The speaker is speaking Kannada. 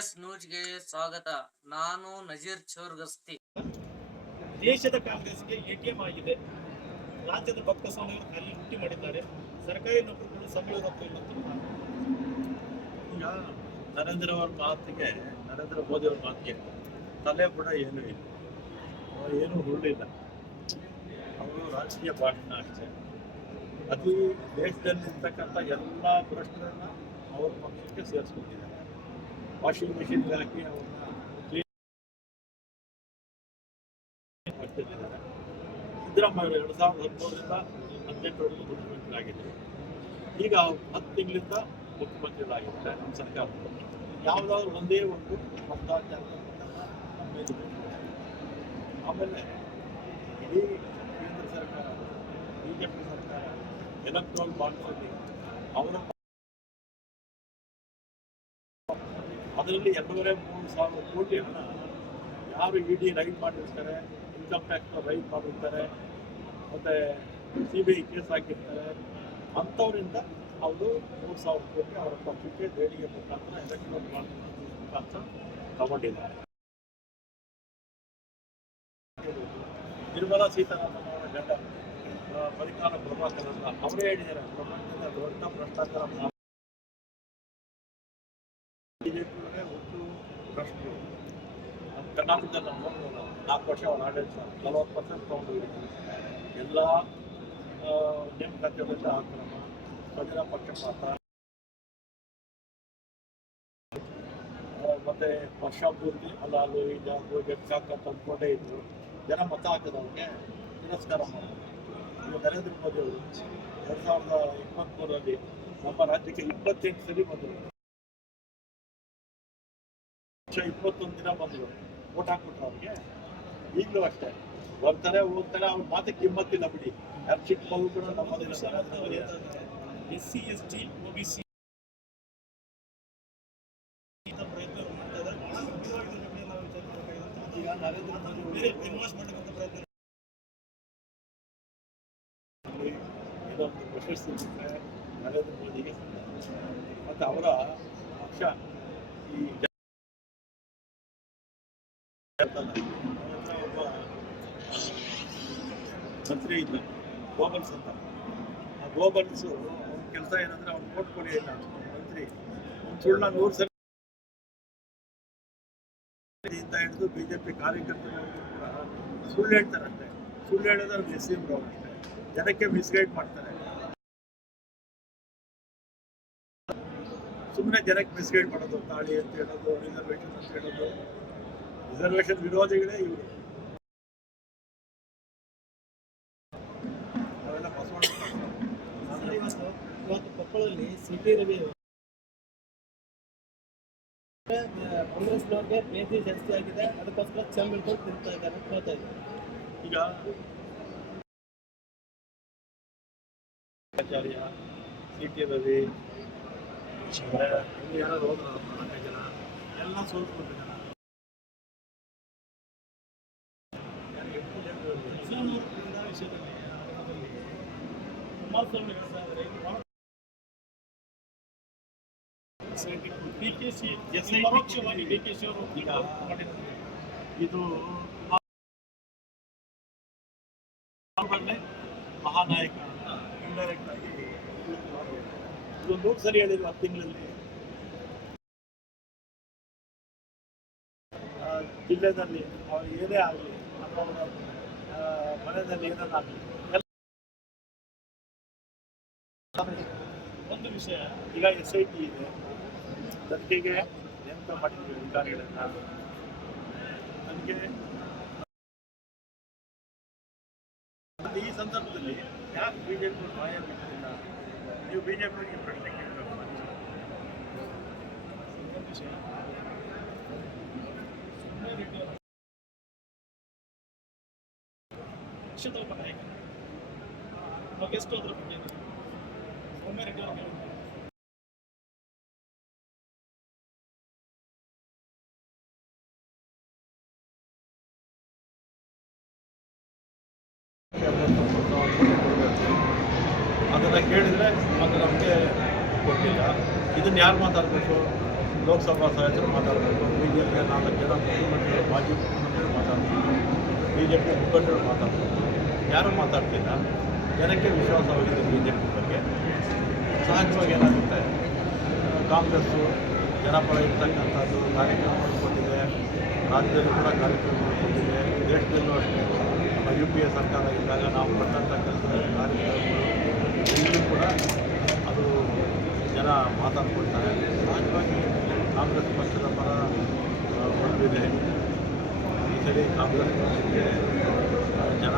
ಎಸ್ ನ್ಯೂಸ್ಗೆ ಸ್ವಾಗತ. ನಾನು ನಜೀರ್ ಚೌರ್ಗಸ್ತಿ. ದೇಶದ ಕಾಂಗ್ರೆಸ್ಗೆ ಎಟಿಎಂ ಆಗಿದೆ. ರಾಜ್ಯದ ಬೊಕ್ಕಸವನ್ನು ಅಲ್ಲಿ ಹುಟ್ಟಿ ಮಾಡಿದ್ದಾರೆ. ಸರ್ಕಾರಿ ನೌಕರರು ಸಂಬಳದ ಇವತ್ತು ಈಗ ನರೇಂದ್ರ ಅವರ ಮಾತಿಗೆ ನರೇಂದ್ರ ಮೋದಿ ಅವರ ಮಾತಿಗೆ ತಲೆ ಕೂಡ ಏನೂ ಇಲ್ಲ. ಏನು ಏನೂ ಹುರುಳಿಲ್ಲ. ಅವರು ರಾಜಕೀಯ ಭಾಷಣ ಅಷ್ಟೇ. ಅದು ದೇಶದಲ್ಲಿರ್ತಕ್ಕಂಥ ಎಲ್ಲ ಭ್ರಷ್ಟರನ್ನ ಅವ್ರ ಪಕ್ಷಕ್ಕೆ ಸೇರಿಸ್ಕೊಂಡಿದ್ದಾರೆ. ವಾಷಿಂಗ್ ಮಿಷಿನ್ಗೆ ಹಾಕಿ ಅವ್ರನ್ನ ಕ್ಲೀನ್ ಮಾಡ್ತಿದ್ದಾರೆ. ಸಿದ್ದರಾಮಯ್ಯ ಎರಡು ಸಾವಿರದ ಹದಿಮೂರರಿಂದ ಹದಿನೆಂಟರವರೆಗೂ ಮುಖ್ಯಮಂತ್ರಿಯಾಗಿದ್ದರು ಈಗ ಹತ್ತು ತಿಂಗಳಿಂದ ಮುಖ್ಯಮಂತ್ರಿಗಳಾಗಿದ್ದಾರೆ ನಮ್ಮ ಸರ್ಕಾರ. ಯಾವುದಾದ್ರು ಒಂದೇ ಒಂದು ಭ್ರಷ್ಟಾಚಾರ ಆಮೇಲೆ ಇಡೀ ಕೇಂದ್ರ ಸರ್ಕಾರ, ಬಿಜೆಪಿ ಸರ್ಕಾರ, ಎಲೆಕ್ಟ್ರಾಲ್ ಬಾಂಡ್ಸಲ್ಲಿ ಅವರ ಅದರಲ್ಲಿ ಎರಡೂವರೆ ಮೂರು ಸಾವಿರ ಕೋಟಿ ಹಣ ಯಾರು ಇ ಡಿ ರೈಡ್ ಮಾಡಿರ್ತಾರೆ ಇನ್ಕಮ್ ಟ್ಯಾಕ್ಸ್ ರೈಡ್ ಮಾಡಿರ್ತಾರೆ ಮತ್ತೆ ಸಿ ಬಿ ಐ ಕೇಸ್ ಹಾಕಿರ್ತಾರೆ ಅಂಥವರಿಂದ ಅವರು ಮೂರು ಸಾವಿರ ಕೋಟಿ ಅವರ ಪಕ್ಷಕ್ಕೆ ದೇಣಿಗೆ ಮುಖಾಂತರ ಎಲೆಕ್ಷನ್ ಮುಖಾಂತರ ತಗೊಂಡಿದ್ದಾರೆ. ನಿರ್ಮಲಾ ಸೀತಾರಾಮನ್ ಅವರ ಗಂಡ ಆ, ಪರಿಕಾಲ ಪ್ರಭಾಕರ್ ಅವರೇ ಹೇಳಿದ್ದಾರೆ. ಪ್ರಪಂಚದ ದೊಡ್ಡ ಭ್ರಷ್ಟಾಚಾರ ಕರ್ನಾಟಕದಲ್ಲಿ ನಾವು ನೋಡ್ಬೋದು ನಾಲ್ಕು ವರ್ಷ ಅವ್ರ ಆಡಳಿತ ನಲವತ್ತು ಪರ್ಸೆಂಟ್ ತೊಗೊಂಡಿದ್ದೀನಿ ಎಲ್ಲ ಆ, ನೇಮಕಾತಿಗಳಿಂದ ಆಕ್ರಮ. ಪ್ರಜಾ ಪಕ್ಷಪಾತ. ಮತ್ತೆ ವರ್ಷ ಪೂರ್ತಿ ಅಲ್ಲಿ ಇಜಾಬು ಜಗ್ಸಾಕ ತಂದ್ಕೊಂಡೇ ಇದ್ರು. ಜನ ಮತ ಹಾಕಿದವ್ರಿಗೆ ತಿರಸ್ಕಾರ ಮಾಡಿದ್ರು. ಈಗ ನರೇಂದ್ರ ಮೋದಿ ಅವರು ಎರಡು ಸಾವಿರದ ಇಪ್ಪತ್ತ್ಮೂರರಲ್ಲಿ ನಮ್ಮ ರಾಜ್ಯಕ್ಕೆ ಇಪ್ಪತ್ತೆಂಟು ಸರಿ ಬಂದರು. ವರ್ಷ ಇಪ್ಪತ್ತೊಂದು ದಿನ ಬಂದರು. ಓಟ್ ಹಾಕ್ಬಿಟ್ರು ಅವ್ರಿಗೆ ಈಗಲೂ ಅಷ್ಟೇ ಬರ್ತಾರೆ ಹೋಗ್ತಾರೆ ಅವ್ರ ಮಾತು ಕಿಮ್ಮತ್ತಿಲ್ಲ ಬಿಡಿ ಯಾರು ಚಿಕ್ಕ ಮಗು ಕೂಡ ನಮ್ಮದಿಲ್ಲ sir. S C S T O B C. ಈಗ ನರೇಂದ್ರ ಮೋದಿ ಇದೊಂದು ಪ್ರಶಸ್ತಿ ನರೇಂದ್ರ ಮೋದಿಗೆ ಮತ್ತು ಅವರ ಪಕ್ಷ ಈ ಮಂತ್ರಿ ಇದ್ದ ಗೋಬಲ್ಸ್ ಅಂತ. ಆ ಗೋಬಲ್ಸ್ ಅವ್ನ ಕೆಲಸ ಏನಂದ್ರೆ ಅವ್ನು ಕೋಟ್ ಕೊಡಿ ಇಲ್ಲ ಮಂತ್ರಿ ಸುಳ್ಳ ನೂರು ಸಲ ಇಂದ ಹಿಡಿದು ಬಿಜೆಪಿ ಕಾರ್ಯಕರ್ತರು ಸುಳ್ಳು ಹೇಳ್ತಾರೆ ಅಷ್ಟೇ ಸುಳ್ಳು ಹೇಳೋದ್ರೆ ಜನಕ್ಕೆ ಮಿಸ್ಗೈಡ್ ಮಾಡ್ತಾರೆ. ಸುಮ್ಮನೆ ಜನಕ್ಕೆ ಮಿಸ್ಗೈಡ್ ಮಾಡೋದು, ತಾಳಿ ಅಂತ ಹೇಳೋದು ರಿಸರ್ವೇಷನ್ ಅಂತ ಹೇಳೋದು. ರಿಸರ್ವೇಷನ್ ವಿರೋಧಿಗಳೇ ಇವರು. ಇವತ್ತು ಕೊಪ್ಪಳದಲ್ಲಿ ಸಿಟಿ ರವಿ ಕಾಂಗ್ರೆಸ್ ಕಾಂಗ್ರೆಸ್ನವ್ರಿಗೆ ಪ್ರೀತಿ ಜಾಸ್ತಿ ಆಗಿದೆ ಅದಕ್ಕೋಸ್ಕರ ಚಂದ್ ಹಿಡ್ಕೊಂಡು ತಿಂತಾ ಇದ್ದಾರೆ ಅಂತ ಹೇಳ್ತಾ ಇದ್ದಾರೆ. ಈಗ ಆಚಾರ್ಯ ಸಿ ಟಿ ರವಿ ಹೋದ್ರು ನಾಲ್ಕೈದು ಜನ ಎಲ್ಲ ಸೋಲ್ಸ್ಬಿಟ್ಟು ಜನ ಯಾರು ಎಂಟು ಜನರಲ್ಲಿ ಸಿಎಂನವರಿಂದ ವಿಷಯದಲ್ಲಿ ಅದರಲ್ಲಿ ಕುಮಾರಸ್ವಾಮಿ ಹೇಳ್ತಾ ಇದ್ದಾರೆ ಇದು ಬಹಳ ಡಿ ಕೆ ಸಿ SIT ಪರೋಕ್ಷವಾಗಿ ಡಿ ಕೆ ಸಿ ಅವರು ಈಗ ಮಾಡಿದ್ದಾರೆ ಇದು ಕುಮಾರಸ್ವಾಮಿ ಮಹಾನಾಯಕ ಆಗಿ ಇದು ನೂರು ಸರಿ ಹೇಳಿದ್ರು ಹತ್ತು ತಿಂಗಳಲ್ಲಿ ಜಿಲ್ಲೆದಲ್ಲಿ ಅವ್ರು ಏನೇ ಆಗಲಿ ಅಥವಾ ಮನೆಯಲ್ಲಿ ಏನಾಗಲಿ ಒಂದು ವಿಷಯ, ಈಗ ಎಸ್ ಐ ಟಿ ಇದೆ. ತನಿಖೆಗೆ ನೇಮಕ ಮಾಡಿದ್ದೀವಿ ಅಧಿಕಾರಿಗಳನ್ನ? ನನಗೆ ಈ ಸಂದರ್ಭದಲ್ಲಿ ಯಾಕೆ ಬಿಜೆಪಿ ಭಯ ಬಿಟ್ಟಿಲ್ಲ ನೀವು ಬಿಜೆಪಿಗೆ ಪ್ರಶ್ನೆ ಕೇಳಬೇಕು ಒಂದು ವಿಷಯ ಸೌಮ್ಯ ರೆಡ್ಡಿ ಅವರು ಪಕ್ಷದ ಒಬ್ಬ ನಾಯಕ ನಾವು ಎಷ್ಟು ಅದ್ರ ಬಗ್ಗೆ ಅದನ್ನು ಕೇಳಿದರೆ ಅದು ನಮಗೆ ಗೊತ್ತಿಲ್ಲ. ಇದನ್ನು ಯಾರು ಮಾತಾಡಬೇಕು? ಲೋಕಸಭಾ ಸದಸ್ಯರು ಮಾತಾಡಬೇಕು. ಬಿ ನಾಲ್ಕು ಜನ ಮುಖ್ಯಮಂತ್ರಿಗಳು ಮಾಜಿ ಮುಖ್ಯಮಂತ್ರಿಗಳು ಮಾತಾಡಬೇಕು. ಬಿ ಮುಖಂಡರು ಮಾತಾಡ್ತಿಲ್ಲ? ಜನಕ್ಕೆ ವಿಶ್ವಾಸವಾಗಿದೆ ಬಿ ಜೆ ಪಿ ಬಗ್ಗೆ. ಸಹಜವಾಗಿ ಏನಾಗುತ್ತೆ? ಕಾಂಗ್ರೆಸ್ಸು ಜನಪರ ಇರ್ತಕ್ಕಂಥದ್ದು ಕಾರ್ಯಕ್ರಮ ಮಾಡಿಕೊಟ್ಟಿದೆ ರಾಜ್ಯದಲ್ಲೂ ಕೂಡ ಕಾರ್ಯಕ್ರಮ ಕೊಟ್ಟಿದೆ ದೇಶದಲ್ಲೂ ಅಷ್ಟೇ. ಯು ಪಿ ಎ ಸರ್ಕಾರ ಇದ್ದಾಗ ನಾವು ಪಟ್ಟಂಥ ಕೆಲಸ ಕಾರ್ಯಕ್ರಮಗಳು ಇಲ್ಲೂ ಕೂಡ ಅದು ಜನ ಮಾತಾಡ್ಕೊಳ್ತಾರೆ. ಸಹಜವಾಗಿ ಕಾಂಗ್ರೆಸ್ ಪಕ್ಷದ ಪರ ಬಂದಿದೆ ಈ ಸರಿ ಕಾಂಗ್ರೆಸ್ ಪಕ್ಷಕ್ಕೆ ಜನ